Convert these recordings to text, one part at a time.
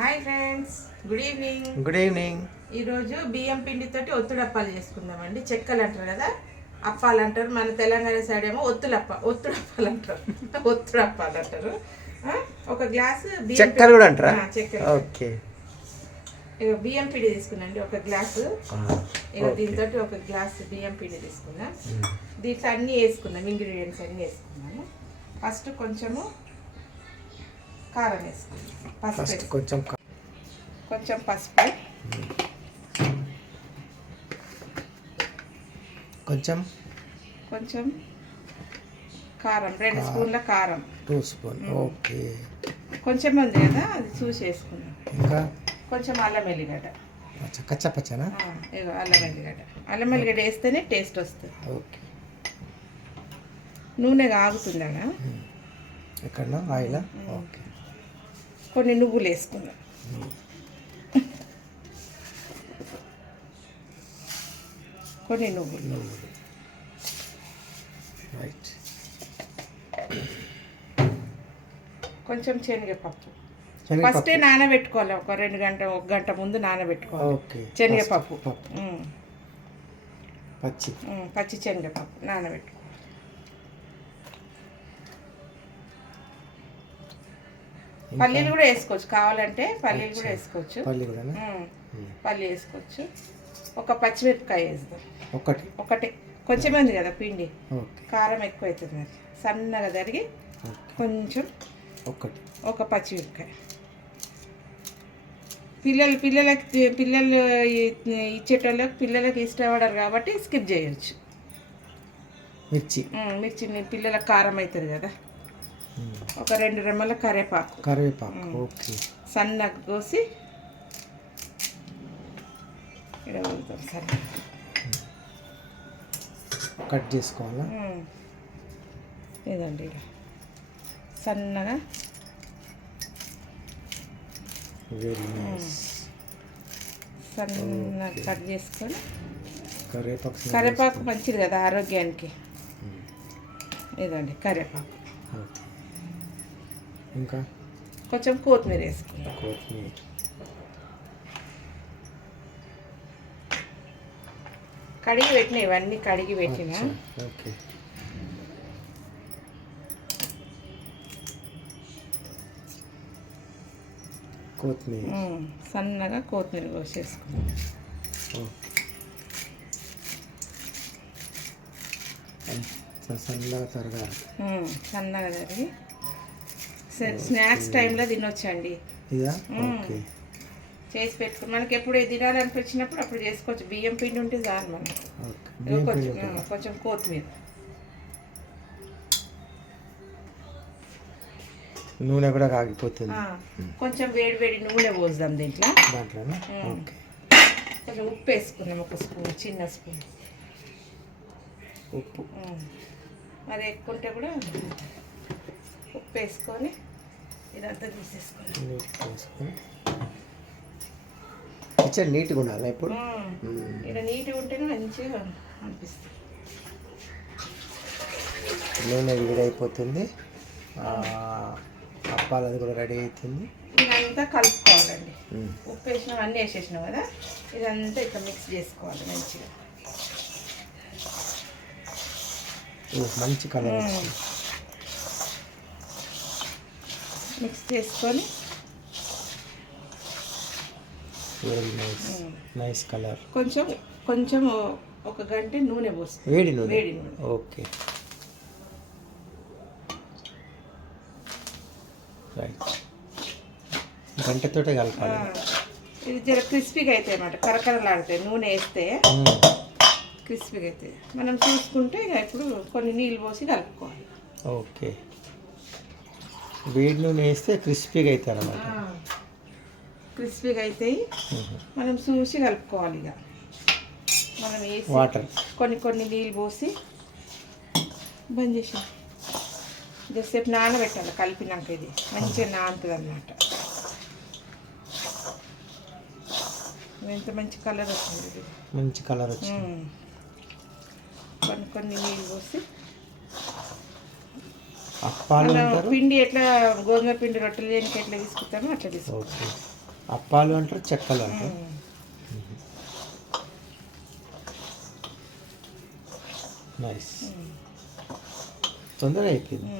Hi friends, good evening. Good evening. ఈరోజు బియ్యం పిండితోటి ఒత్తుడప్పాలు చేసుకుందామండి. చెక్కలు అంటారు కదా, అప్పాలు అంటారు. మన తెలంగాణ సైడ్ ఏమో ఒత్తుడప్పాలు అంటారు. ఒత్తుడప్పాలు అంటారు. ఒక గ్లాసు బియ్యం చెక్కలు కూడా అంటారా? చెక్కలు. ఓకే. ఇక బియ్యం పిండి తీసుకున్నాండి ఒక గ్లాసు. ఇక దీంతో ఒక గ్లాసు బియ్యం పిండి తీసుకున్నాం. దీంట్లో అన్నీ వేసుకుందాం, ఇంగ్రీడియంట్స్ అన్నీ వేసుకున్నాము. ఫస్ట్ కొంచెము కారం వేసుకుందాం. ఫస్ట్ కొంచెం పసుపు, కొంచెం కారం, 2 స్పూన్ల కారం, 2 స్పూన్. ఓకే. కొంచెం ఉంది కదా, అది చూసి వేసుకున్నాం. ఇంకా కొంచెం అల్లం వెల్లిగడ్డ, కచ్చపచ్చనా? ఇగో అల్లం వెల్లిగడ్డ వేస్తేనే టేస్ట్ వస్తుంది. ఓకే. నూనె ఆగుతుందా? ఎక్కడ ఆయిల్? ఓకే. కొన్ని నువ్వులు వేసుకున్నాం. కొన్ని నువ్వులు, రైట్. కొంచెం శనగపప్పు. ఫస్టే నానబెట్టుకోవాలి, ఒక 2 గంట 1 గంట ముందు నానబెట్టుకోవాలి. ఓకే. శనగపప్పు, పచ్చి శనగపప్పు నానబెట్టుకోవాలి. పల్లీలు కూడా వేసుకోవచ్చు, కావాలంటే పల్లీలు కూడా వేసుకోవచ్చు. పల్లి వేసుకోవచ్చు. ఒక పచ్చిమిరపకాయ వేస్తాం, ఒకటే. కొంచెం ఉంది కదా పిండి, కారం ఎక్కువ అవుతుంది. మరి సన్నగా తరిగి కొంచెం ఒక పచ్చిమిరపకాయ. పిల్లలు ఇచ్చేటోళ్ళకి పిల్లలకి ఇష్టపడరు కాబట్టి స్కిప్ చేయొచ్చు. మిర్చి పిల్లలకు కారం అవుతుంది కదా. ఒక 2 రెమ్మల కరివేపాకు ఓకే. సన్నగా కోసి కట్ చేసుకోవాలా? లేదండి, సన్నగా. సన్నగా కట్ చేసుకొని. కరివేపాకు మంచిది కదా ఆరోగ్యానికి. లేదండి, కరివేపాకు. ఇంకా కొంచెం కొత్తిమీర వేసుకుందాం. కడిగి పెట్టిన, ఇవన్నీ కడిగి పెట్టిన. ఓకే. కొత్తిమీర, సన్నగా కొత్తిమీర కోసేసుకున్నాం. సన్నగా తరిగి స్నాక్స్ టైంలో తినొచ్చండి. చేసి పెట్టుకుని మనకి ఎప్పుడు తినాలనిపించినప్పుడు అప్పుడు చేసుకోవచ్చు. బియ్యం పిండి ఉంటే చాలు మనకి. కొంచెం కొత్తిమీర, నూనె కూడా కాగిపోతుంది. కొంచెం వేడి నూనె పోద్దాం దాంట్లో. కొంచెం ఉప్పు వేసుకున్నాం, ఒక స్పూన్, చిన్న స్పూన్ ఉప్పు. మరి ఎక్కువ ఉంటే కూడా ఉప్పు వేసుకొని ఇదంతా తీసేసుకున్నాం. కిచెన్ నీట్గా ఉండాలి ఎప్పుడు. ఇలా నీట్గా ఉంటేనే మంచిగా అనిపిస్తుంది. నూనె వేడైపోతుంది, అప్పాలది కూడా రెడీ అవుతుంది. ఇదంతా కలుపుకోవాలండి. ఉప్పు వేసినాం, అన్నీ వేసేసినాం కదా, ఇదంతా ఇట్లా మిక్స్ చేసుకోవాలి మంచిగా. మంచి కలర్ వచ్చింది. మిక్స్ చేసుకొని నైస్ కలర్. కొంచెం ఒక గంట నూనె పోసి, వేడి నూనె. Okay, right. గంటతోటే కలపాలి. ఇది జర క్రిస్పీగా అవుతాయి అన్నమాట, కరకరలాడుతాయి. నూనె వేస్తే క్రిస్పీగా అవుతాయి. మనం చూసుకుంటే ఇప్పుడు కొన్ని నీళ్ళు పోసి కలుపుకోవాలి. ఓకే. వేడి నూనె వేస్తే క్రిస్పీగా అవుతాయి అన్నమాట. క్రిస్పీగా అవుతాయి. మనం చూసి కలుపుకోవాలి. ఇక మనం వేసి వాటర్ కొన్ని నీళ్ళు పోసి బంద్ చేసి జసేపు నానబెట్టాలి. కలిపినాక ఇది మంచిగా నానుతుంది అన్నమాట. ఎంత మంచి కలర్ వస్తుంది. మంచి కలర్ వచ్చింది. కొన్ని నీళ్ళు పోసి అప్పాలు పిండి ఎట్లా గోధుమ పిండి రొట్టెలు చేయడానికి ఎట్లా తీసుకుంటామో అట్లా తీసుకోవాలి. అప్పాలు అంటారు, చెక్కలు అంటారు. నైస్. తొందరగా అయిపోయింది.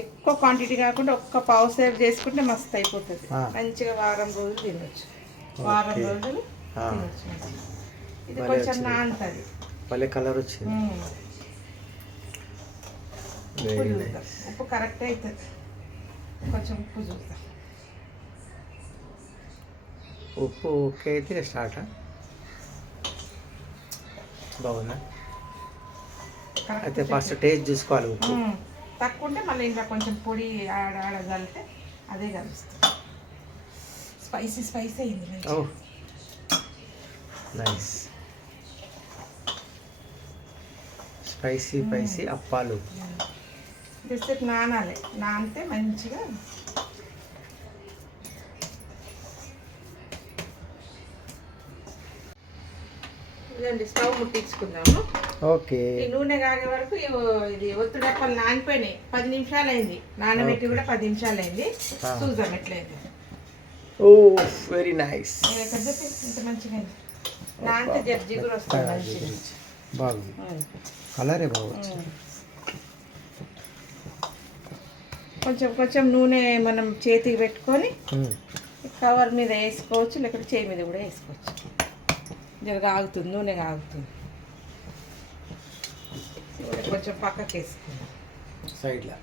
ఎక్కువ క్వాంటిటీ కాకుండా ఒక్క పావు సేవ్ చేసుకుంటే మస్తు అయిపోతుంది. మంచిగా వారం రోజులు తినొచ్చు. వారం రోజులు తినొచ్చు. ఇది కొంచెం నానుతుంది. భలే కలర్ వచ్చింది. ఉప్పు కరెక్ట్ అవుతుంది. కొంచెం ఉప్పు చూద్దాం. ఉప్పు ఓకే అయితే స్టార్ట్. బాగుందా? అయితే ఫస్ట్ టేస్ట్ చూసుకోవాలి. ఉప్పు తక్కువ ఉంటే మళ్ళీ ఇంకా కొంచెం పొడి ఆడ కలిపితే అదే కలుస్తుంది. స్పైసీ స్పైసీ అయింది. ఓ నైస్. స్పైసీ స్పైసీ అప్పాలు. జస్ట్ నానాలి. నానితే మంచిగా ఇదండి. స్టవ్ ముట్టించుకుందాము. ఓకే. ఈ నూనె కాగే వరకు ఇది ఒత్తుడప్పలు నానిపోయినాయి. 10 నిమిషాలు అయింది. నానబెట్టి కూడా 10 నిమిషాలు అయింది. చూద్దాం ఎట్లయింది. ఓ వెరీ నైస్. ఎక్కడ చెప్పి ఇంత మంచిగా అయింది. నానితే జిగురు వస్తుంది మంచిగా. బాగుంది. కలరే బాగుంది. కొంచెం కొంచెం నూనె మనం చేతికి పెట్టుకొని కవర్ మీద వేసుకోవచ్చు, లేకపోతే చేయి మీద కూడా వేసుకోవచ్చు. జరగా ఆగుతుంది, నూనె ఆగుతుంది. కొంచెం పక్కకి వేసుకుందాం సైడ్లో.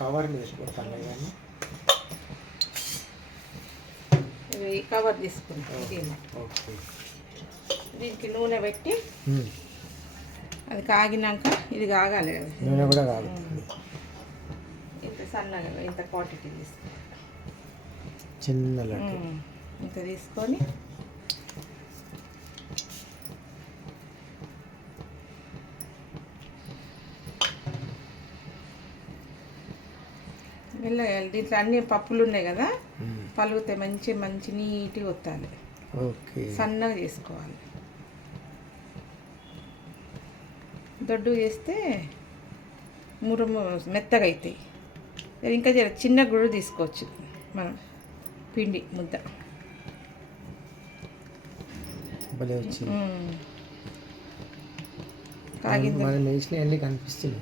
కవర్ మీద వేసుకోవాలి కానీ ఈ కవర్ తీసుకుంటాం. ఓకే. దీనికి నూనె పెట్టి అది కాగినాక ఇది కాగాలి కదా. నూనె కూడా కాగుతుంది. ఇంత సన్నగా ఇంత క్వాంటిటీ తీసుకుంటాం. చిన్న లడ్డు ఇంత తీసుకొని మెల్లగా దీంట్లో అన్ని పప్పులు ఉన్నాయి కదా, పలుగుతే మంచి మంచి నీట్గా వత్తాలి. ఓకే. సన్నగా చేసుకోవాలి. దొడ్డు చేస్తే మురుము మెత్తగా అవుతాయి. ఇంకా చిన్న గుడు తీసుకోవచ్చు మనం. పిండి ముద్ద భలే వచ్చింది. కాగింది. మనం వేసిన అన్నీ కనిపిస్తుంది.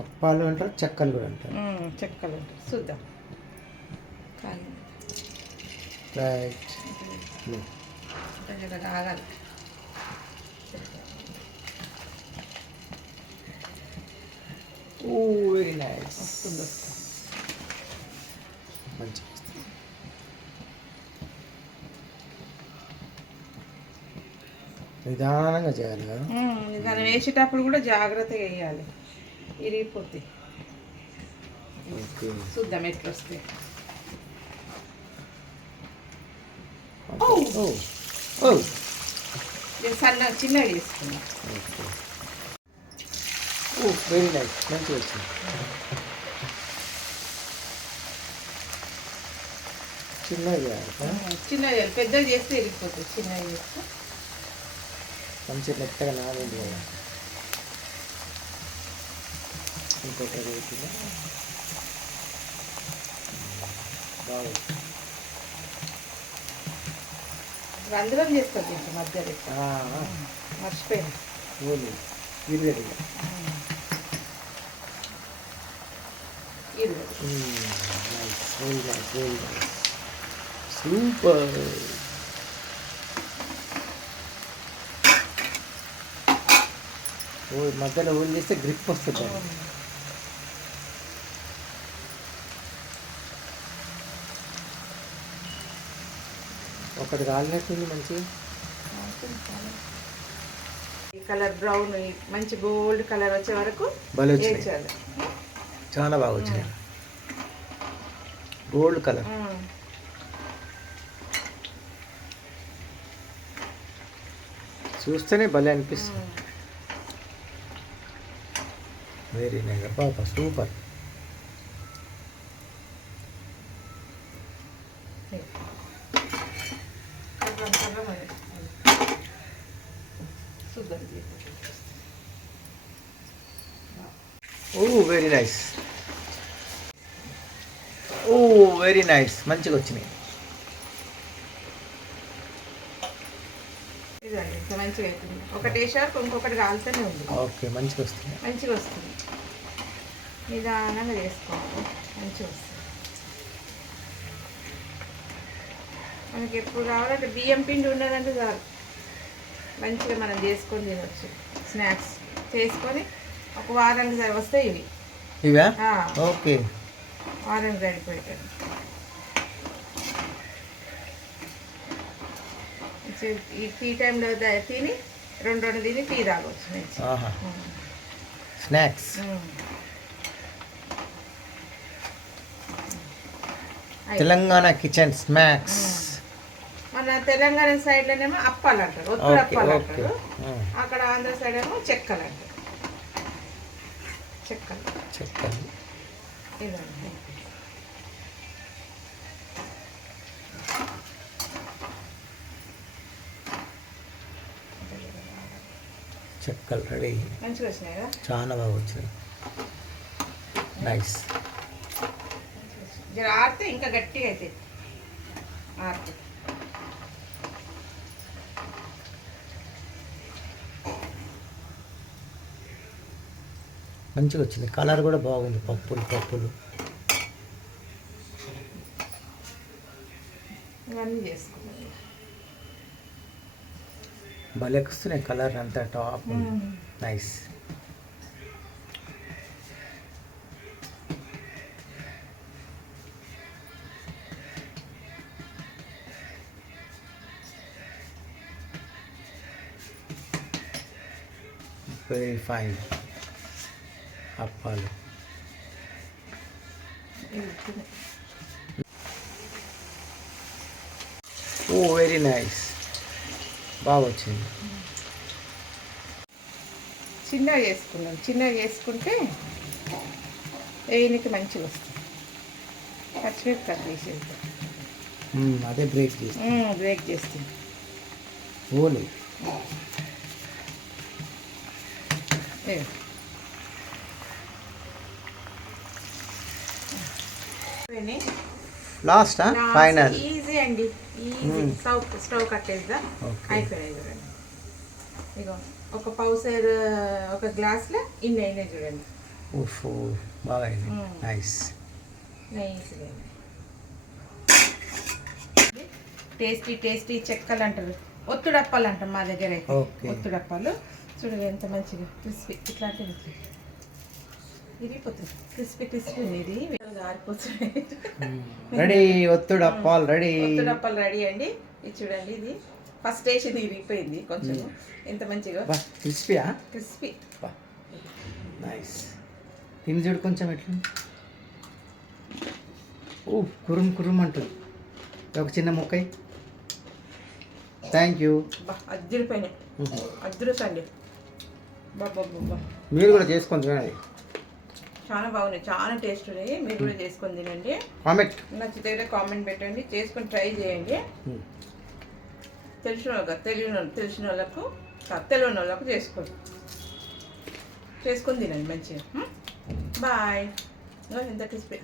అప్పాలు అంటారు, చెక్కలు కూడా అంటారు. చెక్కలు అంటారు. చూద్దాం. కాగింది. రైట్. కాగాలి. ఓ వెరీ నైస్. వస్తుంది. మంచి. నిదానంగా చేయాలి కదా. దాన్ని వేసేటప్పుడు కూడా జాగ్రత్తగా వేయాలి, ఇరిగిపోతాయి. చూద్దాం ఎట్లా వస్తే. సన్న చిన్నగా చేసుకున్నాం. ఓ వెరీ నైస్. మంచిగా వచ్చింది. చిన్నగా చిన్నగా పెద్దగా చేస్తే ఇరిగిపోతుంది. చిన్నగా చేస్తే మంచిగా మెత్తగా నానింది కదా. ఇంకొక రేటుగా బాగుంది. రంధ్రం చేస్తుంది ఇంత మధ్యలో. మర్చిపోయింది. ఓన్లీ ఇరుగడిగా. Nice. Very nice. Very nice. Super. ఓ మధ్యలో ఓన్ చేస్తే గ్రిప్ వస్తుంది. ఒకటి కాలినట్టుంది మంచిగా. ఈ కలర్ బ్రౌన్ మంచి గోల్డ్ కలర్ వచ్చే వరకు భలే వచ్చింది. చాలా బాగా వచ్చింది. Gold colour. చూస్తేనే భలే అనిపిస్తుంది. Very nice. పాప సూపర్. చూద్దాం. ఓ వెరీ నైస్, ఓ వెరీ నైస్, మంచిగా వచ్చినాయి. ఇదండి ఇంత మంచిగా అవుతుంది. ఒకటి వేసాక ఇంకొకటి కాలుతూనే ఉంది. ఓకే, మంచిగా వస్తుంది. మంచిగా వస్తుంది. నిదానంగా చేసుకోవాలి, మంచిగా వస్తుంది. మనకి ఎప్పుడు కావాలంటే బియ్యం పిండి ఉన్నదంటే చాలు, మంచిగా మనం చేసుకొని తినవచ్చు. స్నాక్స్ చేసుకొని ఒక వారానికి వస్తాయి ఇవి. ఇవా? ఓకే, వారానికి సరిపోయాయి. ఈ టీ టైంలో తిని రెండు తిని టీ తాగవచ్చు మంచిగా. స్నాక్స్. Telangana kitchen snacks. మన తెలంగాణ సైడ్లోనేమో అప్పాలు అంటారు, ఒత్తుడు అప్పాలు అంటారు. అక్కడ ఆంధ్ర సైడ్ ఏమో చెక్కలు అంటారు. చెక్కలు ఇదండి. చెక్కలు రెడీ. మంచిగా వచ్చినాయి కదా, చాలా బాగా వచ్చినాయి. నైస్. జర ఆడితే ఇంకా గట్టిగా అవుతుంది. ఆడితే మంచిగా వచ్చింది. కలర్ కూడా బాగుంది. పప్పులు ఇవన్నీ చేసుకున్నాం. భలే వస్తున్నాయి కలర్ అంతా టాప్. నైస్. Very fine. అప్పాలు. ఓ వెరీ నైస్, బాగా వచ్చింది. చిన్నగా చేసుకున్నాం. చిన్నగా చేసుకుంటే వేయనికి మంచిగా వస్తుంది. పచ్చిమిరపకాయలు తీసేద్దాం. అదే బ్రేక్ చేస్తుంది. ఓలే లాస్ట్ ఫైనల్. ఈజీ అండి, ఈజీ. స్టవ్ కట్టేద్దాం. అయిపోయాయి చూడండి. ఇగో ఒక పౌసర్ ఒక గ్లాస్లో ఇన్ని అయినాయి చూడండి. ఓహో, బాగా అయింది. నైస్. టేస్టీ చెక్కలు అంటారు, ఒత్తుడప్పాలు అంటాం మా దగ్గర అయితే. ఒత్తుడప్పాలు చూడండి ఎంత మంచిగా క్రిస్పీ. ఇట్లాంటివి ఇరిగిపోతుంది. క్రిస్పీ ఇది ఆరిపోతుంది. రెడీ. ఒత్తుడప్పాలు రెడీ. ఒత్తుడప్పాలు రెడీ అండి. ఇది చూడండి, ఇది ఫస్ట్ వేసింది ఇరిగిపోయింది కొంచెం. ఎంత మంచిగా క్రిస్పీ. నైస్. తిని చూడు కొంచెం ఎట్లా. ఓ కురుం అంటుంది. ఒక చిన్న ముక్క. Thank you. అద్దరిపోయినాయి, అద్దరుసండి. బాబా మీరు కూడా చేసుకొని తినండి. చాలా బాగున్నాయి, చాలా టేస్ట్ ఉన్నాయి. మీరు కూడా చేసుకొని తినండి. కామెంట్ నచ్చితే కామెంట్ పెట్టండి, చేసుకొని ట్రై చేయండి. తెలిసిన వాళ్ళకు తెలియని వాళ్ళకు చేసుకొని తినండి మంచిగా. బాయ్. ఎంత క్రిస్పీ.